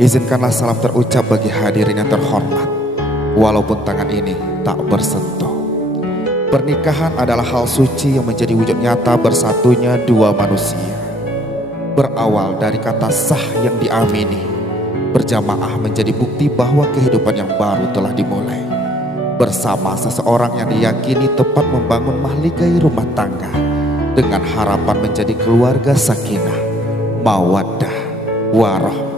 Izinkanlah salam terucap bagi hadirin yang terhormat, walaupun tangan ini tak bersentuh. Pernikahan adalah hal suci yang menjadi wujud nyata bersatunya dua manusia. Berawal dari kata sah yang diamini, berjamaah menjadi bukti bahwa kehidupan yang baru telah dimulai. Bersama seseorang yang diyakini tepat membangun mahligai rumah tangga dengan harapan menjadi keluarga sakinah, mawaddah, warahmah.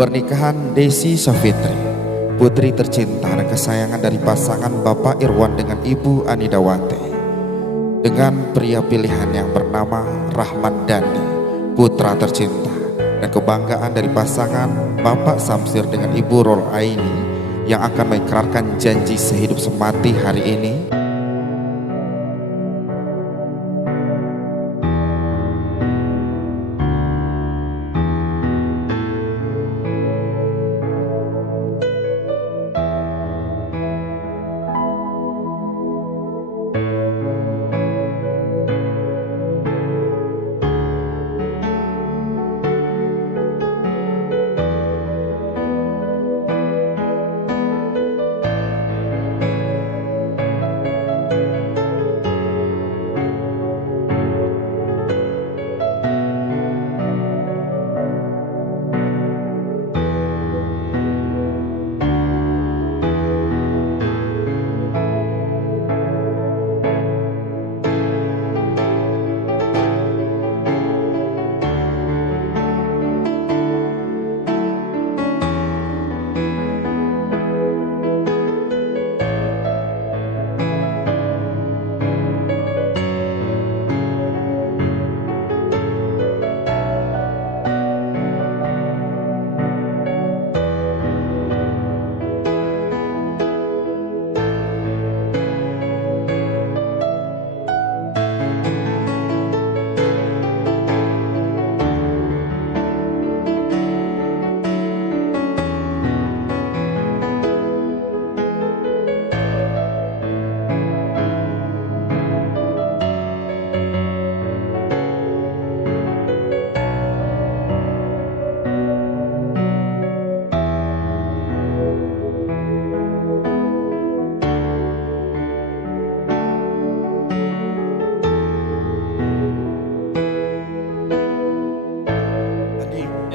Pernikahan Desi Safitri, putri tercinta dan kesayangan dari pasangan Bapak Irwan dengan Ibu Anidawati, dengan pria pilihan yang bernama Rahman Dani, putra tercinta dan kebanggaan dari pasangan Bapak Samsir dengan Ibu Rol Aini, yang akan mengikrarkan janji sehidup semati hari ini.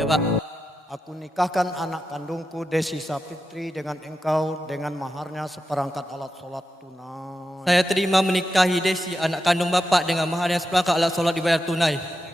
Pak. Aku nikahkan anak kandungku Desi Safitri dengan engkau dengan maharnya seperangkat alat sholat tunai. Saya terima menikahi Desi, anak kandung Bapak, dengan maharnya seperangkat alat solat dibayar tunai.